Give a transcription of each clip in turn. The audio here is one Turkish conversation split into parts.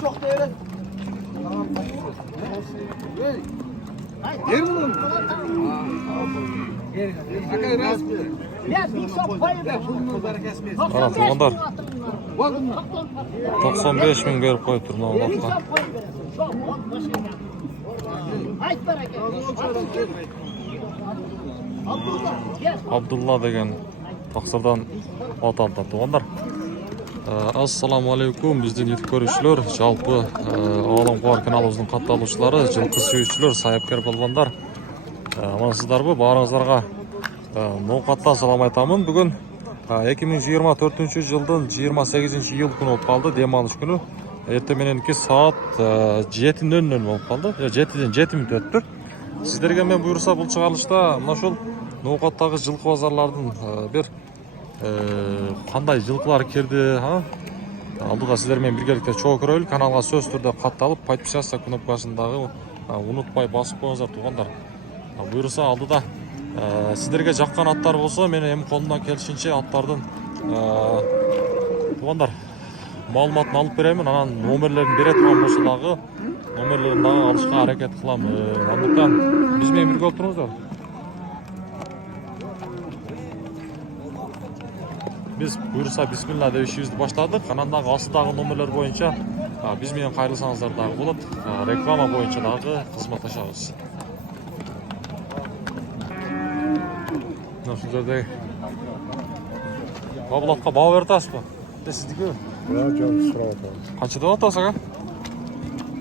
Çok değerli. Yer mi? Akay resmi. Ana tuğanlar 95 bin berip koyup turna Allah'tan. Abdullah деген тақсырдан ат алды туғандар. Ассаламу алейкум біздің ет көрушілер, жалпы Алам Қуар каналымыздың қатталушылары, жылқы сүйушілер, сайыпкер балбандар. Амансыздар бі, барыңыздарға ноқаттан салам айтамын. Бүгін 2024 жылдың 28 июл күні болып қалды, демалыш күні. Ертемененки саат 7:00 болып қалды. 7-ден 7 минут өтті. Сіздерге мен бұйырса бұл шығарылышта мына шол ноқаттағы жылқы базарлардың бір қандай жылқылар керді, алдыға сіздермен біргелікте чоу көрелік. Каналға сөз түрде қатталып, подписаться кнопкасындағы ұнытпай басып қойыңыздар туғандар. Бұйырса алдыда сіздерге жаққан аттар болса, мен ем қолымдан келішінше аттардың туғандар малыматын алып беремін. Анан номерлерін бере тұрған болса дағы номерлерін дағы алышқа әрекет қылам. Андықтан бізмен бірге отырыңыздар. Biz buyursa bismillah деп işimizni başladık. Kanalдағы астыдағы номерлер бойынша бізмен қайырлысаңыздар дағы болады. Реклама бойынша дағы қызметташамыз. Мына жерде Бабулатқа бау ертасыз ба? Сіздікі? Жан сұрап атам. Қанша деп атасың,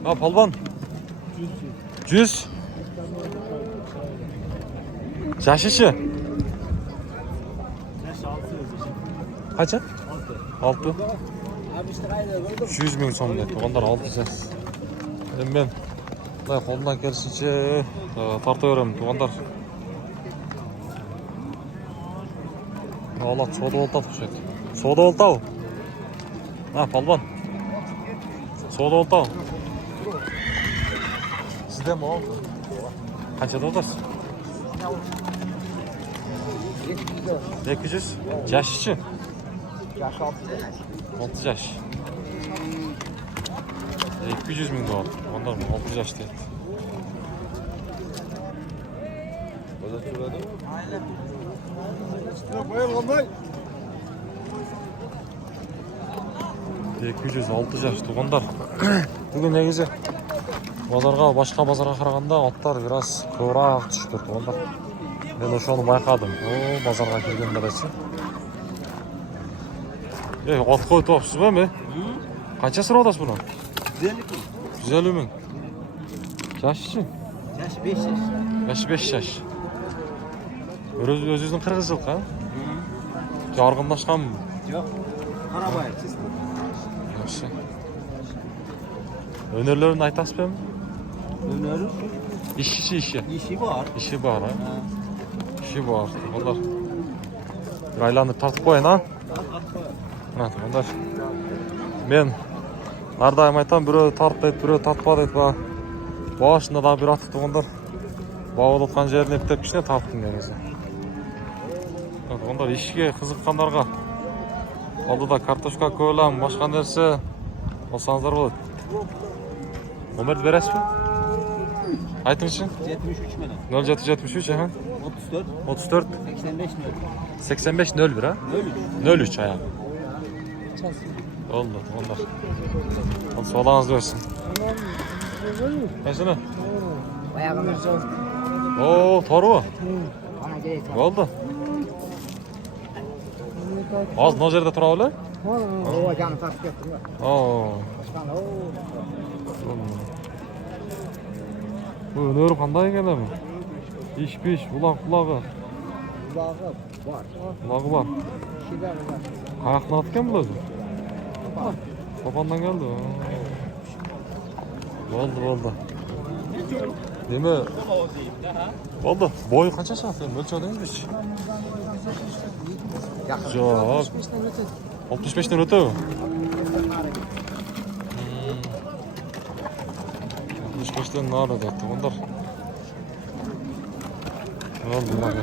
Палбан? 100. Жашышы? Kaça? 6. 100 bin son dedi. Onlar 6 ses. Ben kolundan gelişince tartıyorum. Onlar Allah soda olta tutacak. Soda olta o. Palban. Soda olta o. Sizde mi o? Kaça da otarsın? 200. Yaş için. Yaş 6. 6 yaş. 200 bin dolar. Onlar mı? 6 yaş değil. Aynen. 206 yaş tuğanдар. Bugün негізі базарға, башқа базарға қарағанда аттар біраз көбірек түсті туғандар. Мен ошоны байқадым. Базарға келген бересі. От қойып топсыз ба ме? Қанша сұрап атасыз бұны? 150 мың. Жаш үшін? Yaş 5 yaş. Yaşı 5 yaş. Өзіңіздің қырғыз жылқы, жарғындашқан мı? Yok. Arabayı çizdim. Yaxşı. Önerilerini aytasız mı? Öneri? İşi. İşi var. İşi var, ha? İşi var. Onlar bir aylanı tartıp koyun, ha? Onlar. Men ардайым айтам, біреу тарт deyip, біреу тартпа deyip, başında da bir atıp onlar bağlatқан жеріне ептеп кішіне тарттым негізі. Onlar işке қызыққандарға алдыда картошка көйлем, башқа нәрсе алсаңыздар болады. Номерді бересіз бе? Айтыңызшы? 73 мені. 0773, 34. 34 85 85 01, ha? 03 аяğı. Oldu, onlar. Solağınız versin. Kaçını? Ayağımı zor. Oo, toru mu? Bana gerek yok. Oldu. Az ne yerde tura öyle? Oo, canım tartıp yaptım. Oo. Bu öneri kanday gene mi? İş piş, kulağı. Kulağı var. Kulağı var. Şiver var. Kayakını atken mi lazım? Papandan geldi. Oldu. Değil mi? Oldu. Boyu kaça saat? Ölçü değil mi hiç? Yok. 65'ten öte mi? 65'ten ne aradı attı? Onlar. Oldu lan.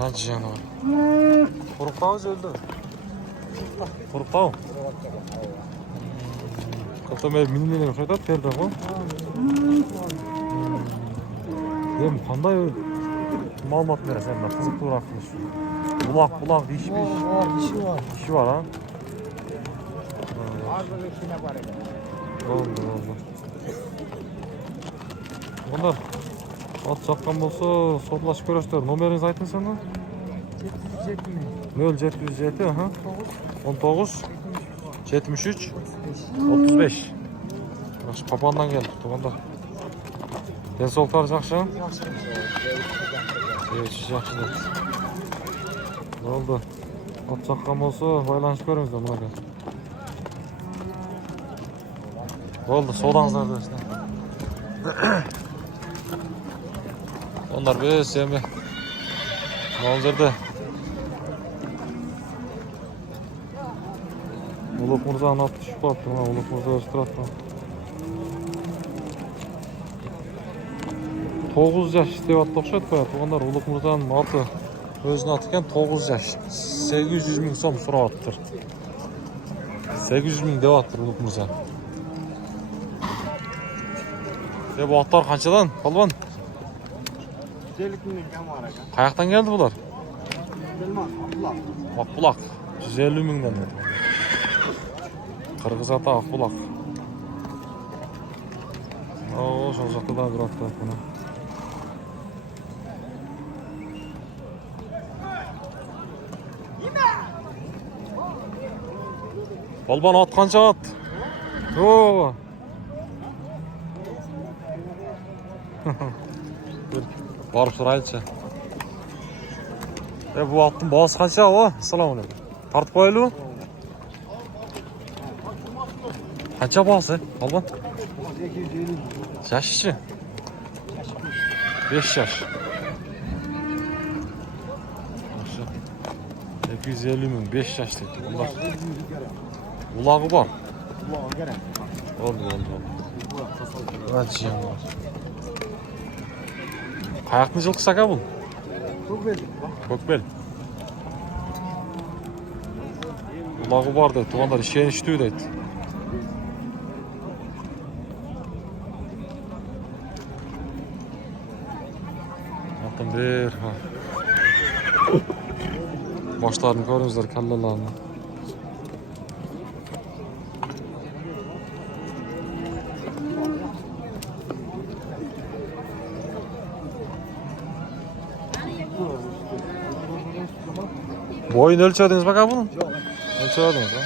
Hadi canavar. Korukağız öldü. Korukağım. Otomobil minimum şöyle terdi o. Hem qanday ma'lumot berasan, men qiziq turaqmish. Buloq deyishmish. Var, işi var. İşi var ha. Arada bir şeyine var ya. Oldu. Bunlar at çaqqan bolsa sotlashib ko'rasizlar. Nomeringizni ayting sana. 0707 aha. 19 73 35. Yaxshi Qo'qondan keldi, tug'anda. Densoqlar yaxshi? Yaxshi. Oldu. At çaqqan bolsa baylanishib ko'ringizlar bunaqa. Oldu, soğudanızlar arkadaşlar. Onlar bir sevmi. Manzarda. Ulug' Mirzoni otib tushib qolibdi. Mana Ulug' Mirzo o'zi turibdi. 9 yosh deyapti o'xshaydi qo'yadi. Onlar Ulug' Mirzoning oti o'zini oti ekan 9 yosh. 800 ming so'm so'rayapti. 800 ming deyapti Ulug' Mirzo. Bu atlar qanchadan? Polvon. 150 ming kam var aka. Qayoqdan keldi bular? Bilmem, Abdullah. Oqbuloq. 150 mingdan. Qirg'iz ata Oqbuloq. Oo, shu yoqda da bir ot buni. Polvon ot qancha ot? Oo. Barib so'raychi. Bu otning bosi qancha o? Assalomu alaykum. Tortib qo'yaylik. Qancha bosi? Polvon? 250. Yoshi? 5 yosh. 250 ming 5 yoshlik. Bunlar ulog'i bor. Ulan gerek. Oldu. Acıyam var. Qayoqni жылqisi aka bu? Ko'kbel. Ulog'i bor dedi. Tug'anlar ishini ishlaydi dedi. Atın bir. Boshlarni ko'ringizlar, kallalarni. Boyunu ölçerdiniz bak abi bunun. Yok. Ölçerdiniz ha.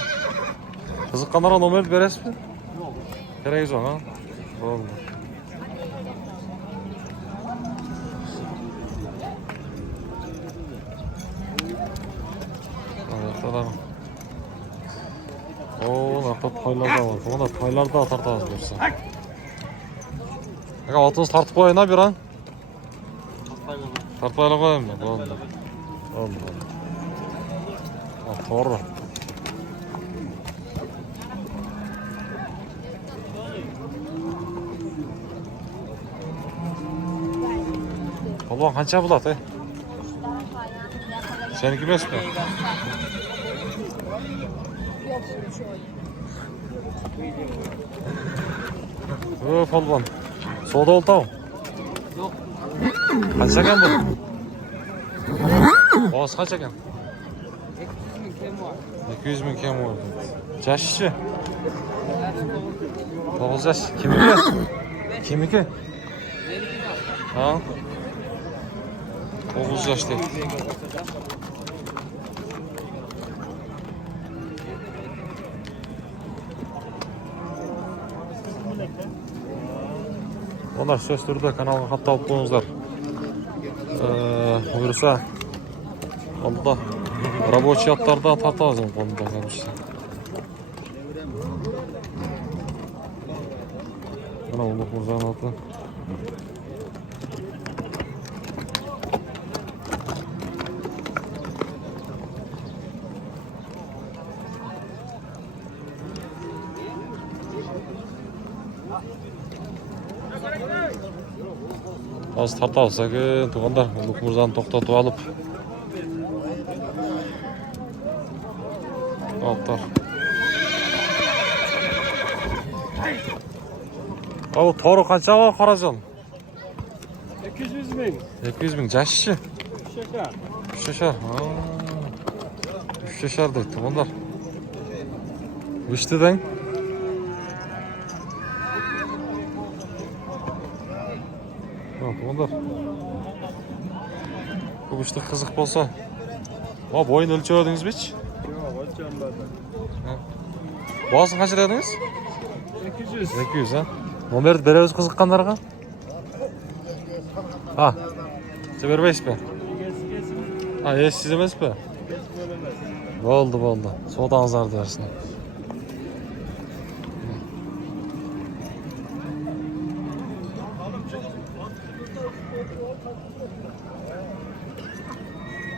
Kızıkkanlara nomer beresiz mi? Yok. Gereğiz ona. Oldu. Evet adam. Oo, nakta paylarda var. Ona paylarda tartarız görse. Aka atınız tartıp koyun ha bir an. Tartpayla koyayım mı? Oldu. Doğru. Polvon qancha bo'ladi? Seniki emasmi? O polvon. Savdo o'ltami? Yo'q. Qancha ekan bu? Boz qancha ekan? 200 ming kam var. Yoshi? 9 yosh. Kimniki? Ha? 9 yoshda. Onlar söz turda kanalga xat olib qo'yingizlar. Buyursa Allah рабочий atlarda tartazım konuda gelmişti. Bana Ulug' Mirzoni oti. Az tartamiz aka, tug'anlar Ulug' Mirzoni to'xtatib olib. Otlar. O toru qancha o Qorajon? 200 ming. 200 ming jashishi. Shakar. 3 yashar. 3 yashar deydi to'g'onlar. Uchtidan. To'g'onlar. Bu ishda qiziq bo'lsa, bo'yni o'lchovdingizmi-chi? Yo'q, o'lchanmadim. Bozni qancha dedingiz? 200. 200 ha. Nomerni beramiz qiziqqanlarga. Ha. Bermaysizmi? Ha, siz emasmi? Bo'ldi. Savdongizlar bersin.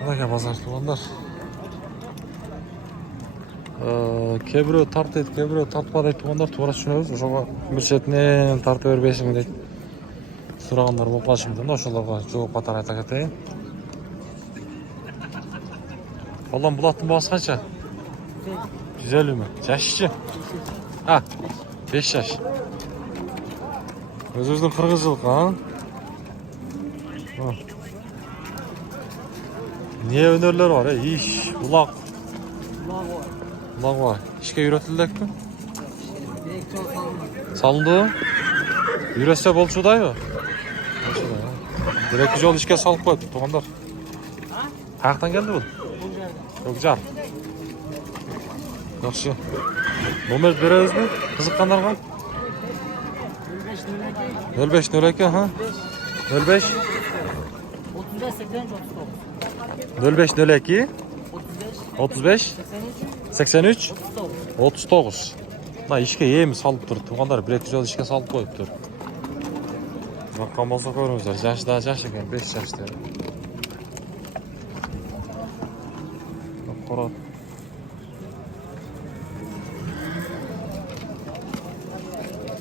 Mana bozor to'g'onlar. Kebro tartib, kebro tartmadi to'g'onlar, to'g'ri tushunamiz. O'shaga murchetni tartib berishim deb so'raganlar bo'lib qolishimda, o'shalarga javob qator ayta ketayin. Allah'ım bulatın boğaz kaça? 150 mi? Yaşçı? Ha, 5 yaş. Özümüzün kırgızılık ha? Niye öneriler var ya? İş, bulak. Bulak var. İşe yürütüldük mü? Salındı. Yüretse bolçuday mı? Direkt yol işe salıp koydu. Toğanlar. Kayaktan geldi bu? Yokcar. Yaxşı. Nomer bereriz mi? Qiziqqanlarga? 0502 ha? 05 0502 35 83 39. Mına işke yemi salıp dur. Tuğanlar bir yol işke salıp koyup dur. Rakam olsa görürsünüz. Yaş daha yaş ekan, 5 yaş der. Qora.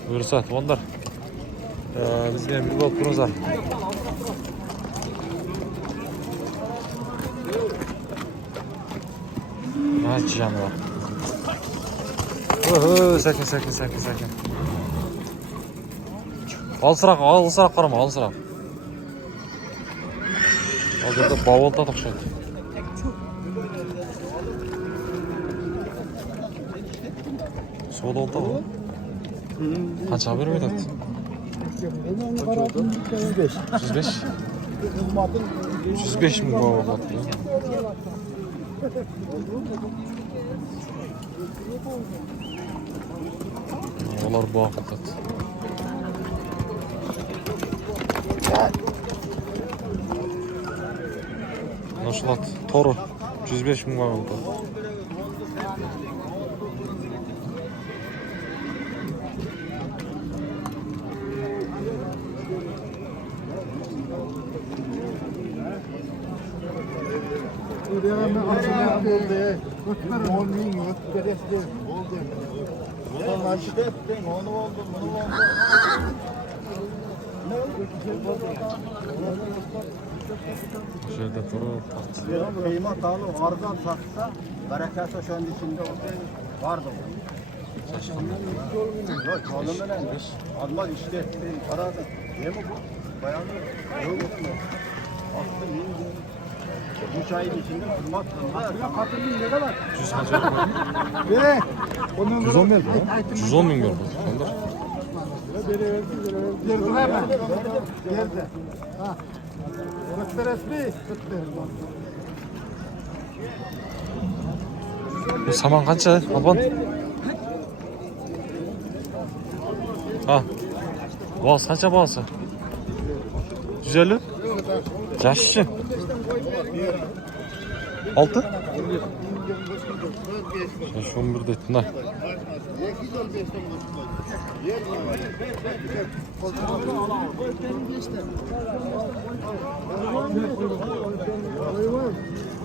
Buyursa tuğanlar. Bizga bir bol turuzlar. Aç canım. Sakin. Alsırak qarama, alsırak. Hazırda bavolda to'xshaydi. Soda oldu mu? Kaç haber mi dedi? 105. 105? 105 mi bu oldu? Onlar bu hakikat. Nasıl Toru 105 mi oldu? Şöyle Toru taktı. Kıymat alı arzan satsa bereketi şu an içinde vardı. Yok oğlum öyle. Almaz işte. Parada. Ne mi bu? Bayanı. Yok mu? Aslında iyiydi. 3 ayın içinde kıymat kıldı. Katılın ne kadar? 100 kaç oldu? Ve 110 bin mi? 110 bin gördü. Girdi hemen. Girdi. Ha. Orası resmi. Bu saman kaça? Alban? Ha. Boğaz kaça boğazı? 150? Yaşlı. 6? Şu 11 de ettin ha.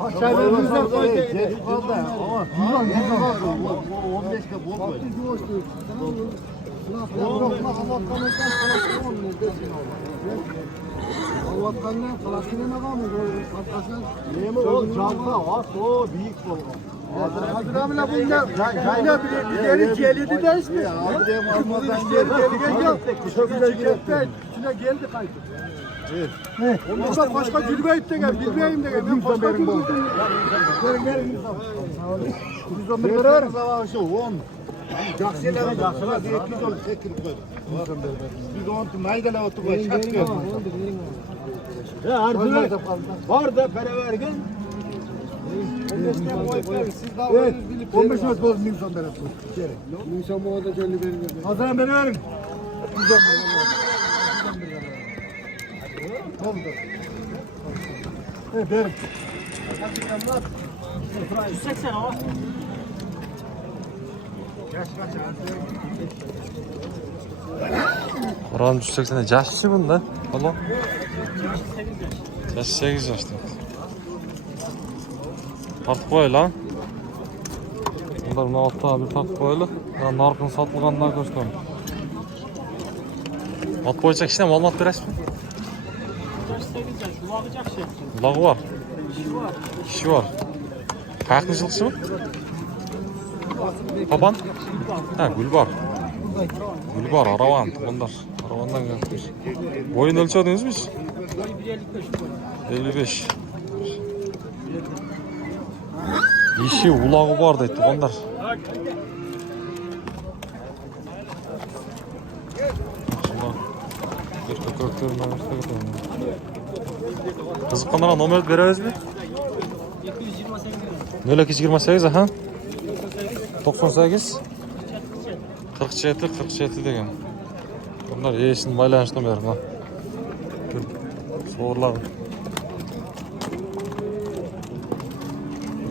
Aşağılarımızda koydu. Cep kaldı ama. 15'te bol koydu. Allah'tan kalasını ne kalmış? Neymi o? Canlı, o büyük bol. Hazır abla bunda yayla bir deri geldi de işte. Bunu işleri geldi. Şöyle geldi. İçine geldi kaydı. Evet. Ondan başka gülbeyt de gel, bilmeyeyim de gel. Ben başka gülbeyt de gel. Verin. Biz onları verir. Savaşı 10. Jaksılar diye 200 olur. 8 koy. Biz onu maydala oturuyor. Şatkıyor. Ya harcına var da para vergen. Evet, 15 Mart boz Nisan beri tut. Nisan bu arada kendi verin. Haziran beni verin. Evet, verin. 180 ama. Oran 180'e yaşlı bunda. Allah. Yaş 8 yaşta. Tartып koyla. Bunlar bunu altta bir tartып koyla. Narkın satılgandan göstereyim. At boyunca kişine malmat beresiz mi? 8 yaş. Kulağacak şey. Ulağı var. Kişi var. Kayaklı жылқысы mı? Baban? Ha, Gülbar. Gülbar, Aravan. Bunlar. Aravandan gelmiş. Boyun ölçediniz mi hiç? 55. İşi ulağı var deydi onlar. Kızıkkanlara nomer veririz mi? 0228 aha. 98 47 degan. Bunlar eşin baylanıştan beri ha. Soğurlar.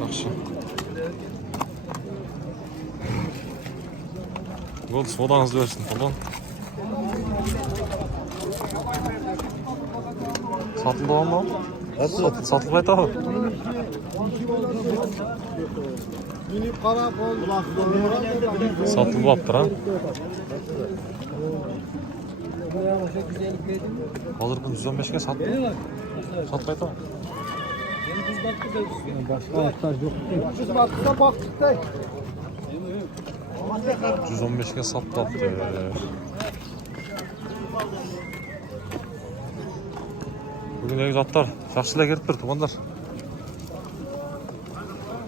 Yaxşı. Gol sodanızı versin, tamam. Satıldı mı? Satılmaydı mı? Satıldı yaptır ha. Alır bunu 115'e sattı. Satmaydı mı? Başka ahtaj yok. Biz baktık baktık da. 115'e sattı yaptı. Bugün ev zatlar şahsıyla gelip durdu onlar.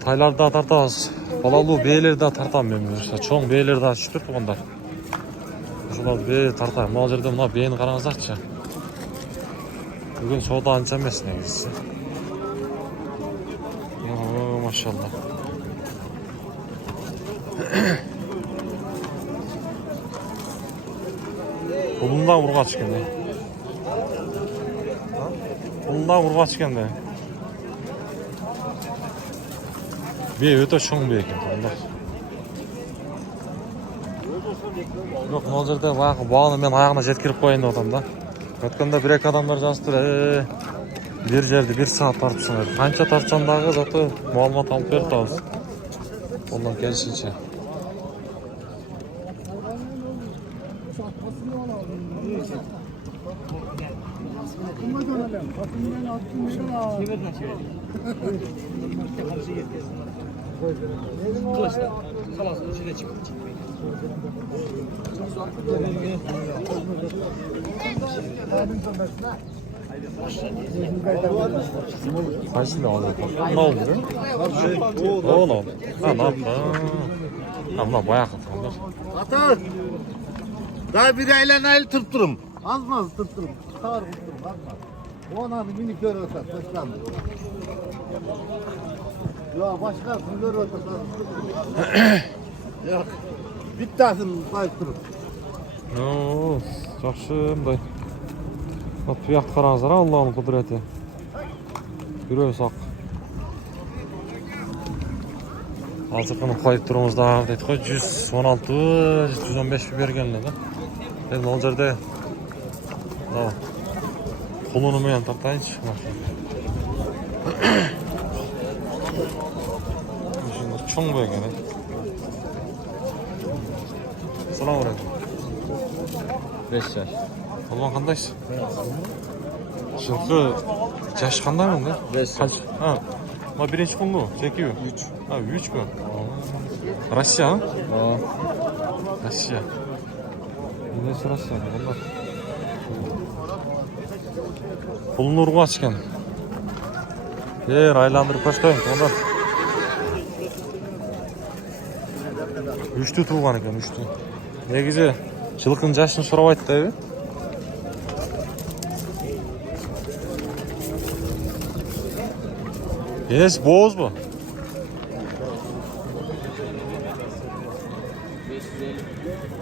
Taylarda tartağız. Balalı beyleri de tartamıyorum. Çoğun beyleri de şiştirdi onlar. Şular bey tartayım. Mal жерде mına beyni qarаңыздарчы. Bugün soğuda anca emes negizisi. Maşallah. Kolundan vurgaç kendi. Kolundan vurgaç kendi. Bir öte çoğun bir ekan onlar. Yok, mol жерде bağını men ayağına jetkirip koyayın odamda. Ötkende bir adamlar жазып bir жерде 1 saat tartışsın. Kança tartışanдағы зато маалымат алып беріп табыз. Ondan gelişince. Kaysını aldı? Ne oldu? Ne oldu? Ha, ne yaptı? Ama bayağı kapandı. Atar. Daha bir ayla aylı tırtırım. Azmaz tırtırım. Sağır tırtırım. Azmaz. O ananı minik gör olsa. Başkan. Ya başkasını gör olsa. Yok. Bittasın sayıstırım. Yoo, жақсы мындай. Тұяқ қараңыздар, Алланың құдіреті. Үрей сақ. Азырқыны қойып тұрыңыздар дейді ғой, 116-115 бергенлер да. Енді ол жерде құлынымен тартайыншы. Чоң берген. Салам алейкум. 5 yaş. Olman qandaysiz? Жылқы жаш қандай мында? 5 yaş. Ha. Ma birinchi pulmi? Chekiyor. 3. Ha, 3 mi? Rossiya mi? Ha. Rossiya. Nesi Rossiya bunlar? Pulni urg'u ochgan. Aylantirib tashlab bunlar. 3 tug'gan ekan, 3. Negizi chilqin jashni so'rab aytdi. Yenesi boğaz mı?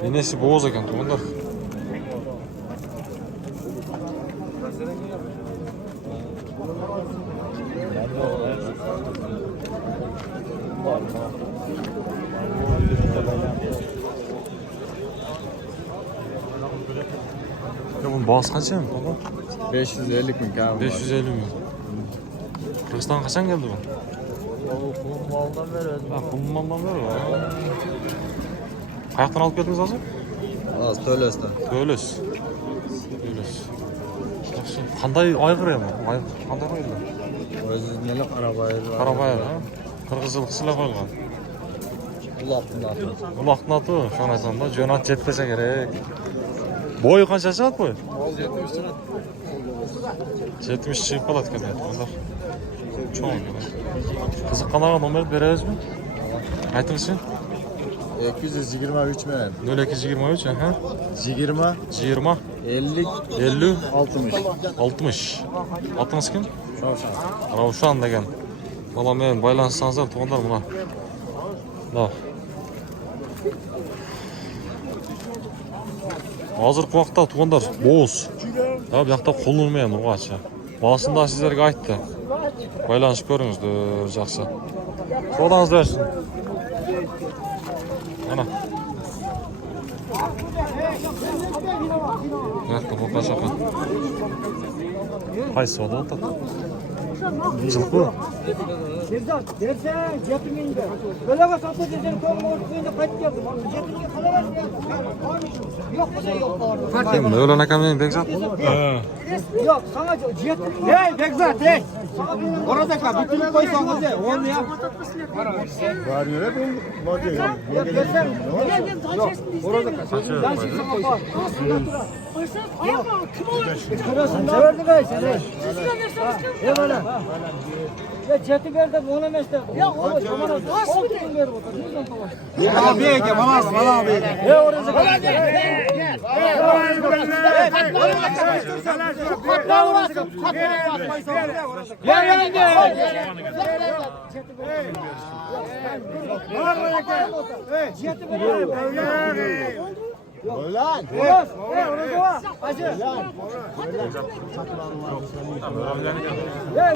Yenesi boğaz ekan bunlar. Ya bunun bağız kaç ya? 550 bin kâr. 550 mi? Kırgızistan kaçan geldi bu? Maldan veririz. Ha, Kumman'dan ver ya. Kayaktan alıp geldiniz hazır? Az Tölös'ten. Töölөс. Yaxshi. Qanday ayg'ir endi? Qanday qo'yildi? O'zingizga Qarabağ. Qarabağ, ha? Qirg'izchilik silab qo'ygan. Uloqning oti. Uloqning oti, shonasanda jo'nat jetpasa kerak. Bo'yi qancha chiqadi bo'yi? 70 chiqib qoladi ekan bunlar. Cho'ng. Qiziqqanlarga nomer berasizmi? Aytingchi. 223 menen. 0223 aha. 20 20 50 50 60. 60. Atınız kim? Şovşan. Ravşan degan. Bala men baylansanızlar tuğanlar buna. Da. Hozirgi vaqtda tuğanlar bo'z. Ha, bu yoqda qo'llanmayman urg'achi. Boshida sizlarga aytdi. Baylanishib ko'ringizlar, yaxshi. Xudoingiz bersin. Ana. Yakta boqa şaka. Qaysi oldu? Жылқы. Sevdar, dersen jetinginde. Böyle bak kapı dedim koyunda kayıt geldim. Jetinge kalamaz ya. Yok bu da yok. Kim? Öğlen akamen Bekzat? Yok sana jetinge. Hey Bekzat hey. Orada kal. Bütün koysanız ya. Onu yap. Var yere bu model. Yok dersen. Orada kal. Ben şimdi sana bak. Severdi be seni. Eyvallah. Ya jeti verdim ona mesle. Ya o zaman nasıl ver bu? Abi ya bana abi. Ya orası. Jeti veriyorum. Ulan. Orası var. Acı.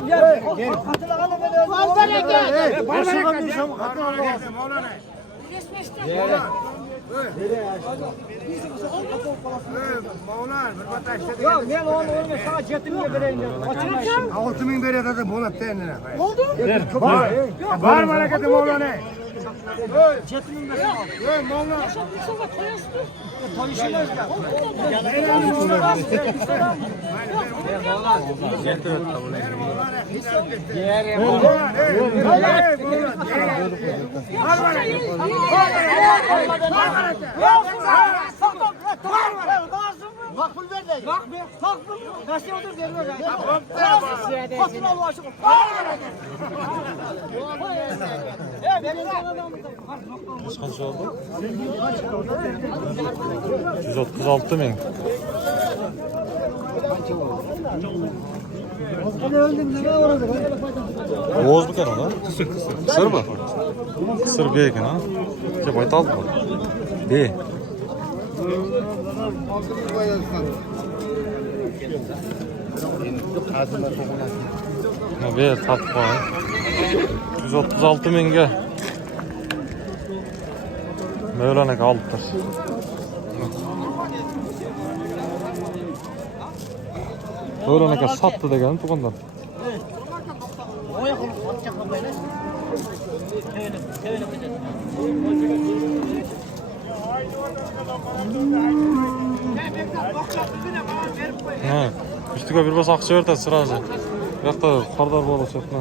Gel. Hatırlakalım beni. Fazla gel. Başka bir şey hatırlakalım. Yok ben onu sana jetimi vereyim dedim. 6 bin beri dedim Moğol'a tenine. Oldu? Var mı hareketi Moğol'a ne? Jetimi vereyim. Moğol'a. Konuşuyoruz da. Makbul ver de. Makbul. Kaçta otur verme. Fatura ulaşık. Kaç oldu? 136 bin. Boğaz mı kenar lan? Kısır mı? Kısır B ekan ha? Ke baytal mı? B. B tatlı var. 136 binge. Mevlana alıptır. Mevlana sattı degan tuğandan. Ha, üstüge bir bas akça verdi sırası. Yakta kardar bola çöpüne.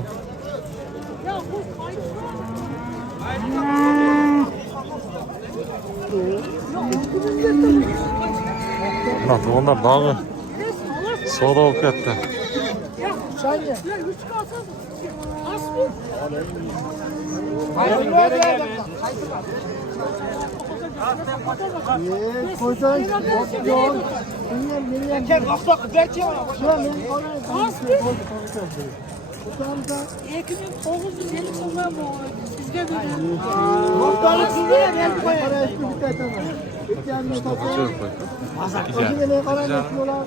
Mına tuğanlar dağı soda olup ketdi. Koysan yok. Gel bak bak belki var. Ekmek 950 soğan mı? Sizde böyle. Muhtarı sizlere verdi koyar. Para etmiş bir tane. Ne kadar yapıyorlar?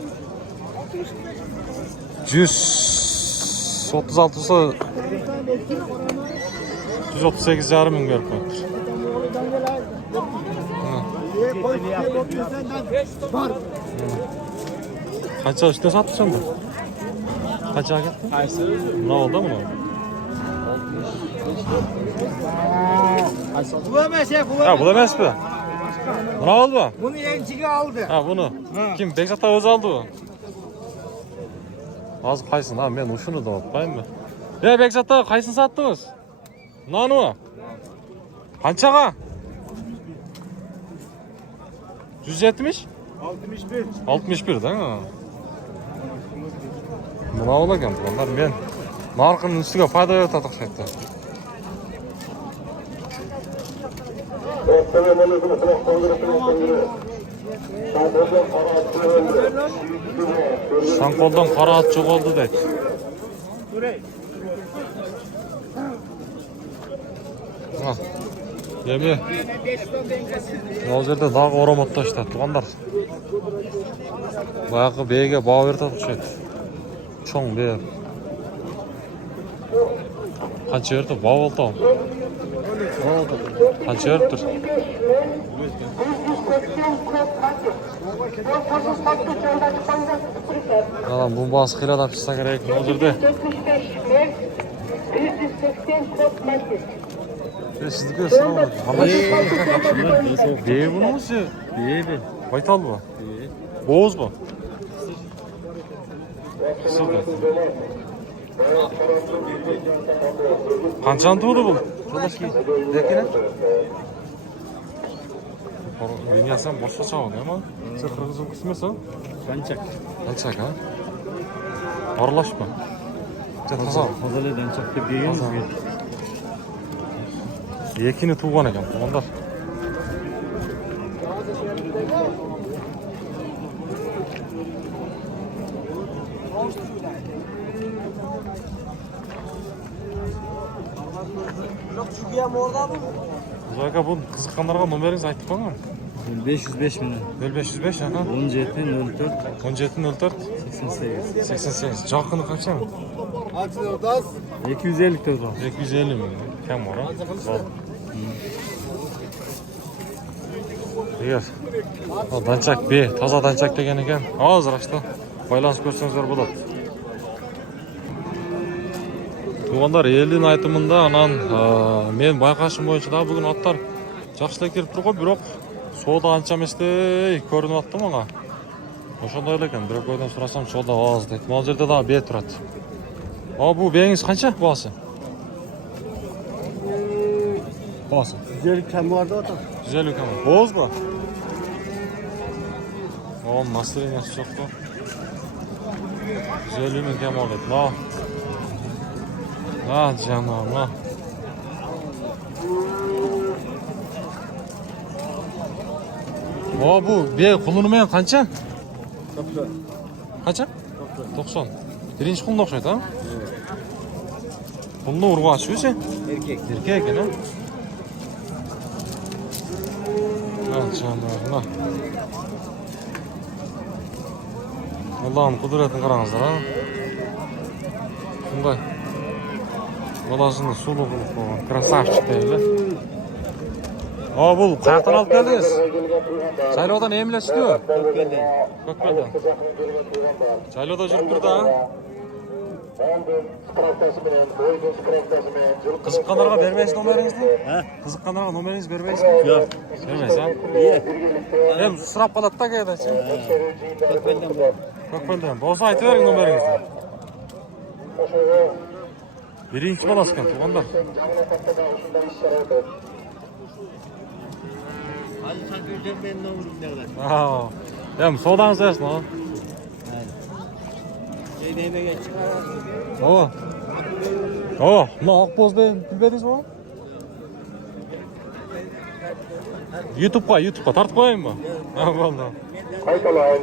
136 olsa 138 yarım ming berip koyuptur. Qancha üstüne sattı sen de? Qancha ketdi? Qaysi? Buna oldu mu? Bu emas ya bu. Ha, bu da emasmi? Buna oldu mu? Bunu yenchiga aldı. Ha, bunu. Kim? Bekzat o'zi oldi bu. Hozir qaysin? Ha, men shuni da olmayman. Bekzat aka, qaysin satdingiz? Nonu? Qanchaga? 170? 61. 61 da. Buna ola ekan bunlar men narxning ustiga foyda yo'qotadi o'xshaydi. Sanqoldan qora at cho'g'oldi deydi. Ha. Yemi. Hozirda dog' o'ramotda ishlatdi tuğanlar. Boyaqi beyga bo'g'ib berdi o'xshaydi. Cho'ng ber. Qancha berdi? Bo'g'ib oldi. Qancha beribdir? Adam bu bas qilada pishsa kerak hozirda. Sizniki so'rayman. Qanday? Bunisi? Beybi. Baytal bu. Bo'z bu. Qanchani tug'di bu? Dekina? Liniyasidan boshqacha olganmi? Siz qirg'izim qismisan? Qancha? Danchak, ha? Aralashma. Toza. Tozali danchak deb berganmiz. Ekini tug'gan ekan, tuğanlar. Zoyka bu qiziqqanlarga nomeringizni aytib qo'ying. 505 meni. 0505 aha. 1704 1704 88. 88. Joqini qancha? 250 to'g'ri. 250 mi? Kam var ha? Bol. Yer. Danchak B, toza danchak degan ekan. Hozir ashta baylanib ko'rsangiz bo'ladi. Tuğanlar elin aytımında anan men bayqashim bo'yicha da bugun otlar yaxshilab kelib turib, biroq soda ancha emasdek ko'rinyapti menga. O'shonday ekan, bir ko'ydan so'rasam soda oz deb. Hozirda da B turadi. Bu beyingiz qancha bahsi? Bahsi. 150 kam vardı ota. 150 kam. Bo'z mu? Настроение yo'qku. 150 ming kam oladi. Canım, bu bey qulunmayan qancha? 90. Qancha? 90. Birinchi qulun o'xshaydi, ha? Qulunni urg'ochi sen? Erkek. Erkek ekan, ha? Canım. Allah'ım kudretini qaranızlar, ha? Shunday. Bolasini sulu qilib qo'ygan. Krasavchik deydi. Bu qayerdan olib keldingiz? Saylovdan emlashdi-ku. Ko'kbeldan. Saylovda yurib turdi, ha? Qiziqqanlarga bermaysiz nomeringizni? Ha? Qiziqqanlarga nomeringizni bermaysizmi? Yo'q. Bermaysiz, ha? Hem sırap qalatda qaydachi? Ko'kbeldan bor. Ko'kbeldan. Bo'lsa aytib bering nomeringizni. Birinchi bolasi ekan, tuğanlar. Hadi sen göreceğim ben ne olurum derler. Ha. Hem sodan ses no. Şeydeyime geç. Oh. Oh, no akbozda bilbediniz mi? YouTube'ga tartib qo'yayım mı? Ha, bo'ldi. Qaytalayın.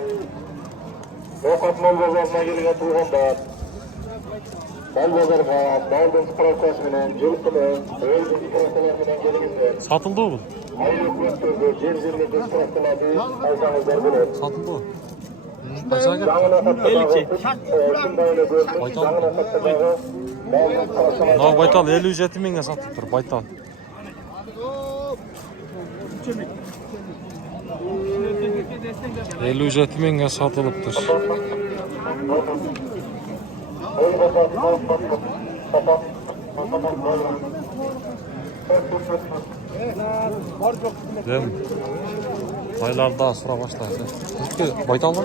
Ovqatmol bozoruna kelgan tuyg'unlar. Mal bozorga Baldwin Protsess bilan Jilqini, Holding Protsesslar bilan kelingizlar. Satıldı bu. Ayol ko'rsatuvga yer-yerli Protsesslarni olsangizlar bo'ladi. Satıldı. Kaçaga? Shunday bo'lsa, Baytal. Baldwin Protsesslar No, Baytal 57 mingga sotib tur, Baytal. %57 mingga sotilibdir. Dem. Aylarda sıra başlaydı. Peki Baytal mı?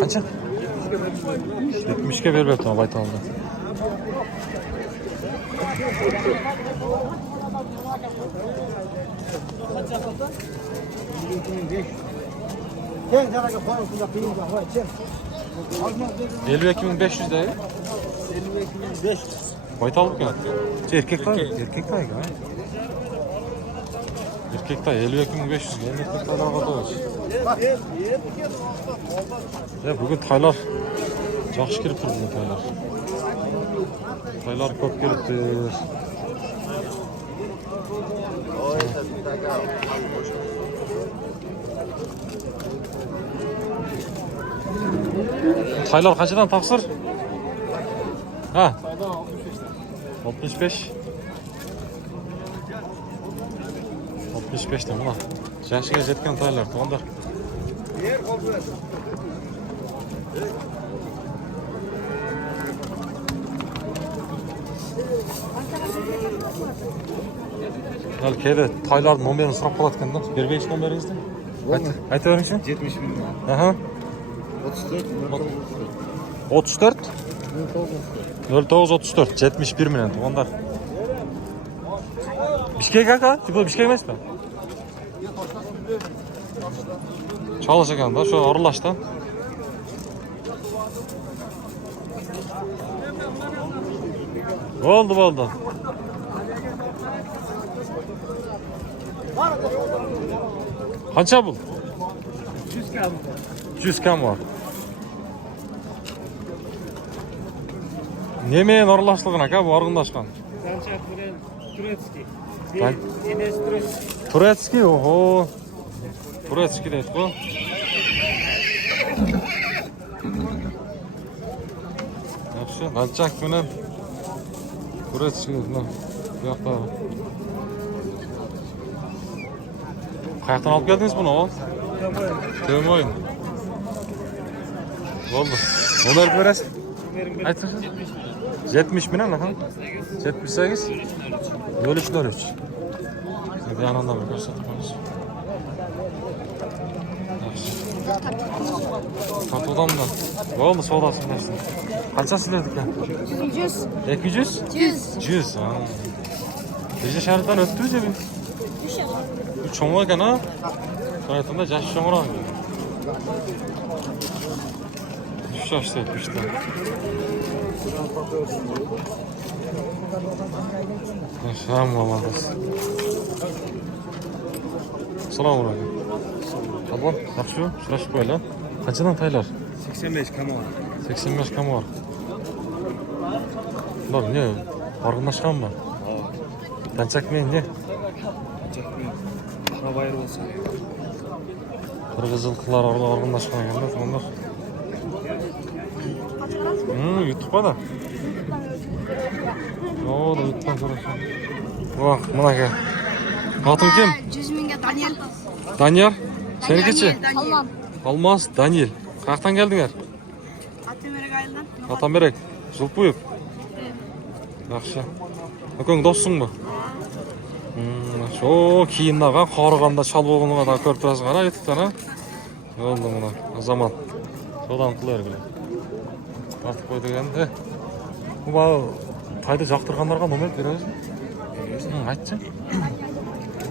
Kaça? 70'ke beribdi o Baytalda. Sen sana konusunda kıyımda var. Sen. 52.500 değil. 52.500. Baytal mı ki? Erkek tay. Erkek tay ya. Erkek tay 52.500 geldi. Erkek taylar var. Ya bugün taylar yaxshi kirib turdi bu taylar. Taylar ko'p kiribdi. Taylar qanchadan taqsir? Ha. 65. 65 dan mana. Jashiga jetgan taylar, to'g'ri. Hal keyde taylar nomerini so'rab qolayotganda, berbeyish nomeringizni? Aytavering-chi. 70 bin lira. Aha. 34. 34 0934 71 bilan to'g'onlar. Bishkek aka, tipo Bishkek emasmi? Chalish ekanda, shu orlashdan. Bo'ldi. Qancha bu? 100 kam. 100 kam var. Nemen oralashligin aka bu org'inlashgan? Kancha Turetskiy. Kan- Enes Turetskiy. Turetskiy, oho. Turetskiy deydi bu. Yaxshi, lanchak bilan Turetskiy bu yoqda. Qayerdan olib keldingiz buni? Tömoyn. Bo'ldi. Nomer berasiz? Ayting. 70 bilan aha. 78. 0303. Bir yandan bir göstereyim. Tartıdan da. Oldu soğudasın dersin. Kaça siledik ya? 100. 200? 100. 100. Ha. Gece şehirden öttü cebi. Bu çoğunlarken ha. Hayatında caşı çoğunlar var. Şu yaşta etmişti. Yaşam vallahi. Selamun aleyküm. Ablam, yaxshi, sırashib qo'ylar. Qanchadan taylar? 85 kam var. 85 kam var. Bular ne? Organlashganmi? Danchak men ne? Habayır olsun. Qirg'izilqlar organlashgan ekanda, to'g'ri. YouTube'da. O da YouTube'dan so'rashgan. Bak, mana aka. Xotin kim? 100 mingga Daniel. Daniel. Seniki-chi? Salman. Almaz, Daniel. Qayerdan keldinglar? Atamerek ayından. Atamerek. Zulpuyev. Yaxshi. Akang do'stsingmi? Shu kiyimlarga qorg'anda chalbog'ini da ko'rib turasiz qara YouTube'dan ha. Bo'ldi mana. Azamat. So'dan qilavergan. Tartib qo'ydik endi. Bu tayda yoqtirganlarga nomer berasiz? Aytchi.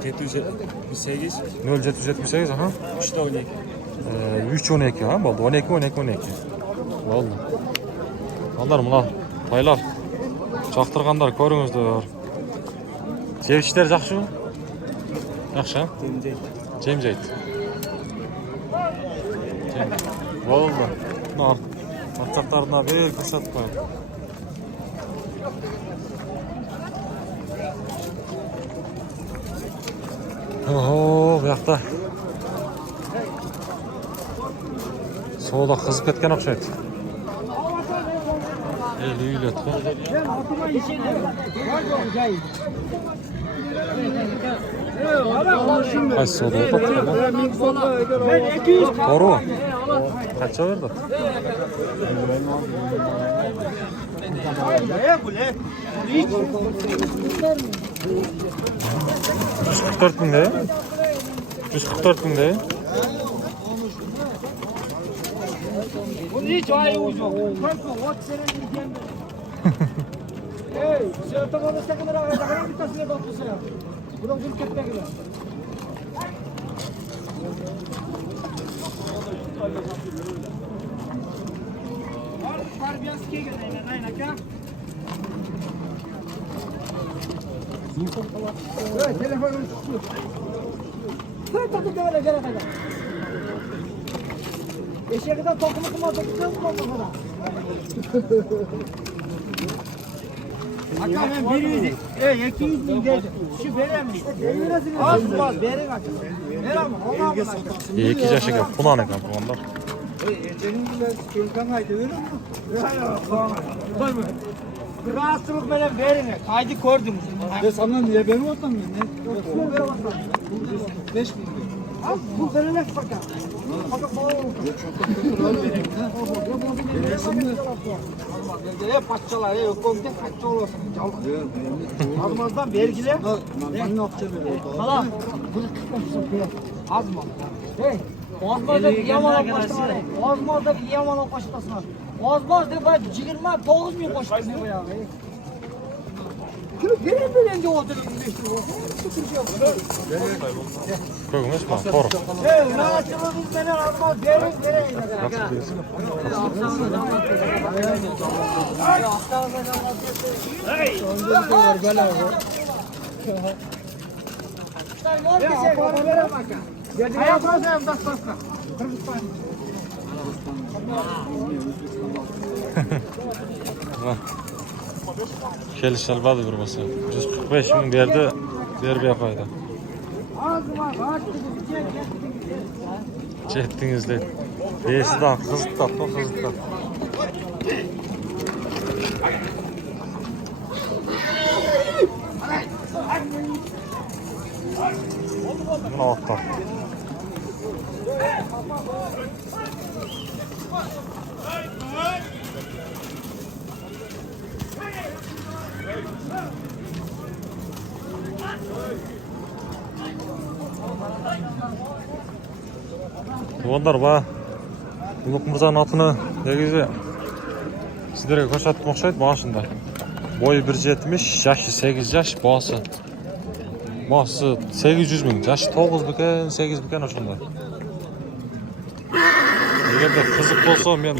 778 0778 aha. 312. 312 ha bo'ldi. 12. Bo'ldi. Onlar mına paylar. Çaktırganlar ko'ringizlar. Sevishlar yaxshimi? Yaxshi. Jemjayt. Bo'ldi. Nar. Matchaqlarına bir ko'rsatib qo'ying. Oho, bu yoqda savdo qizib ketgan o'xshaydi. Uylat. Qaysi savdo To'g'ri. Qancha berdi? 144 ming de. 144 ming de. Bunun hiç ayı ucu. Hey, sen tamam mısın kadar ağır da bir tasvir bakmışsın ya. Buradan gül ketmek ile. Barbiyanski'ye gelin, aynen ka. Evet, telefonum tutuyor. Sen takı böyle gel kadar. Eşeğe kadar tokumu kumadı tutuyor mu kadar? Hatta ben 200 bin geldim. Şu verem mi? Az var, verin açın. Ver ama, ona mı açın? 2 yaşa punan ekan onlar. Ecenin bile kelkan aydı verir mi? Koyma. Rahatsızlık böyle verin. Kaydı gördüm. Ya senden niye benim ortam mı? Ne? 5 bin. Az bu verilen fakat. Fakat bağlı oldu. Ya paçalar ya komite paça olasın. Azmazdan vergiler. Ben ne yapacağım? Hala. Azmaz. Hey. Azmazda bir yaman koştular. Azmazda bir yaman koştular. Azmazda ben 29 bin koştum bu ya. Gelin bilen de oturup Ko'ngimiz bor. To'g'ri. Hey, rahatçılığınız beni azmaz. Verin. Kelişilmedi bir masa. 145 ming berdi. Bermey qo'ydi. Jetdingiz de. Besidan qizitdi, qizitdi. Buna vaqtda. Onlar va Ulug' Mirzoning otini negizi sizlarga ko'rsatib o'xshaydi boshida. Bo'yi 170, yoshi 8 yosh, bosi 800 ming, yoshi 9 bikan, 8 bikan o'shanda. Agarda qiziq bo'lsa, men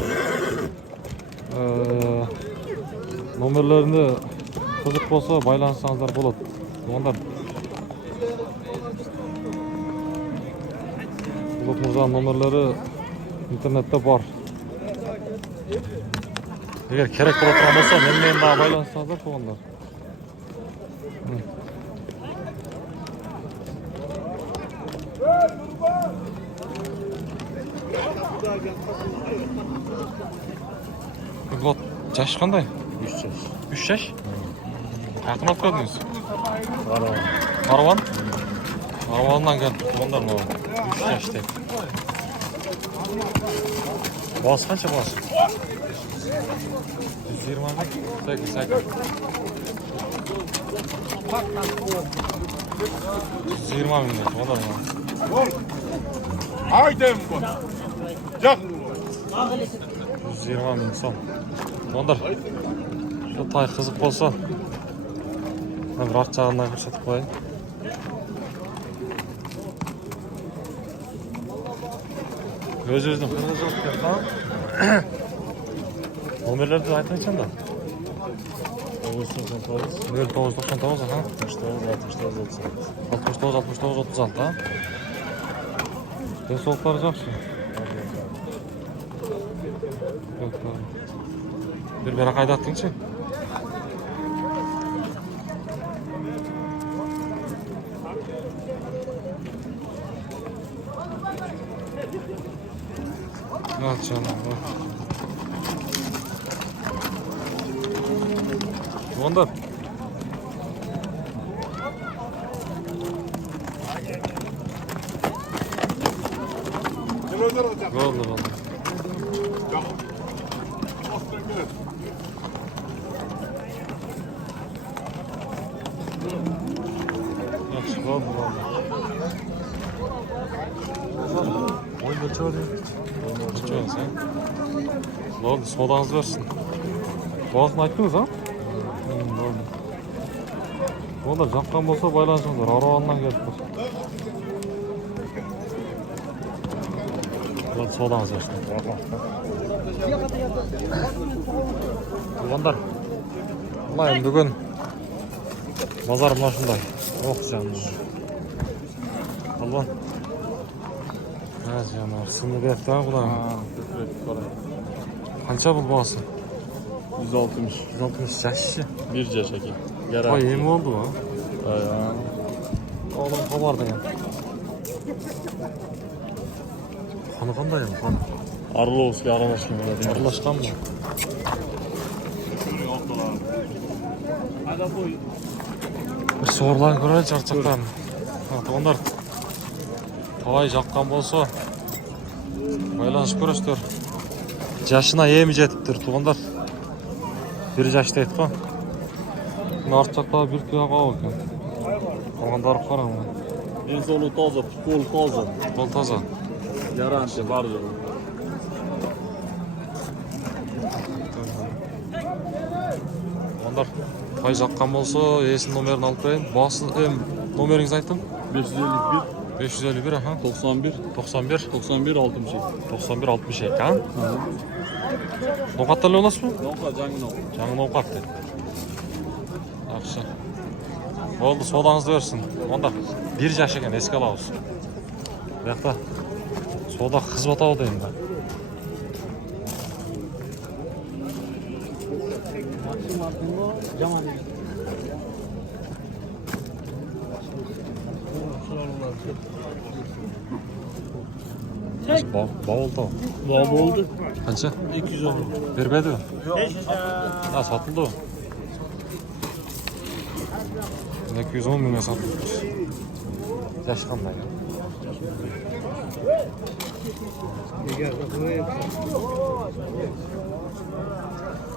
nomerlarini qiziq bo'lsa baylansangizdar bo'ladi. Onlar Ulug' Mirzoning nomerlari internetda bor. Agar kerak bo'ladigan bo'lsa, men bilan baylansangizdar bo'linglar. Bu yaş qanday? 3 yaş. 3 yaş? Yaqin olib qo'ydingiz. Marvan. Marvandan keldi. Onlar mı? 3 yaşda. Boz qancha boz? 120 ming. 8. 120 ming. Onlar mı? Haydi bu. Yok. 120 ming so'm. Onlar şu tay qiziq bo'lsa, men bir orchag'imdan ko'rsatib qo'ying. Özünüzün kırmızı joltken tamam. Nomerlerdi aytыңызчы да. 0999 aha. 69 ha. Денсаулықтары жақсы. Бері қайда аттыңшы? At canım. Ondan. Oldu oldu. Yaxşı, oldu oldu. Oyunda çağırıyor. Çıkıyorsun sen. Oldu, sodanızı versin. Boğazını ayttınız ha? Oldu. Onlar жаққан болса байланысыңыздар, Аруаннан келіппіз. Oldu, sodanızı versin. Туғандар, Құлайым бүгін базар мына шындай. Оқ жаным. Албан. Жанар, сыны берді ha Құлайым. Қанша бұл бағасы? 160. 160 жашы. 1 yaş eki. Ой, ем oldu ha. Ya. Oğlum kabardı ya. Kanı qanday ya kan? Arlovski aralaşkan böyle. Aralashqanmi? Bir so'rlarni ko'raylik charchoqdan. Tuğanlar. Tavay жаққан болса, байланышып көресіздер. Жашына емі жетіптір, туғандар. Bir yaşta et қой. Narçakta bir kıya qav ekan. Qalgandары qarang. En sonu toza, pol toza. Бұл таза. Garanti var diyor. Tuğanдар, tavay жаққан болса, есін номерін алып берейін. Басы, номеріңізді айттым? 551, 551, aha. 91, 91, 91, 60. 91, 62, ha? Noqatlarla olasызбы? Noqa жаңын al. Жаңы ноқат дейді. Жақсы. Болды, содаңызды берсін. Онда bir жаш екен, еске алабыз. Бұяқта сода қызып атау деймін да. Bağoldu. Bağ oldu. Қанша? 210. Бербеді? Ha, satıldı. 210 milyon satıldı. Yaş qanday?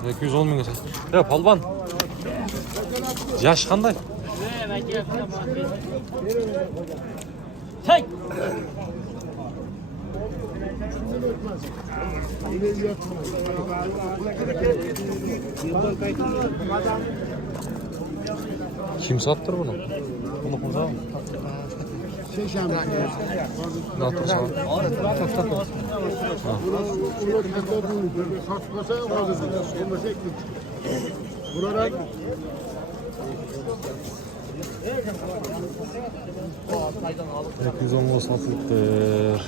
Ne 210 milyon satıldı. Ya palban. Yaş qanday? Kim sattır bunu? Bunu kurda. Ne yaptın sana? Buralar 210 satılıktır.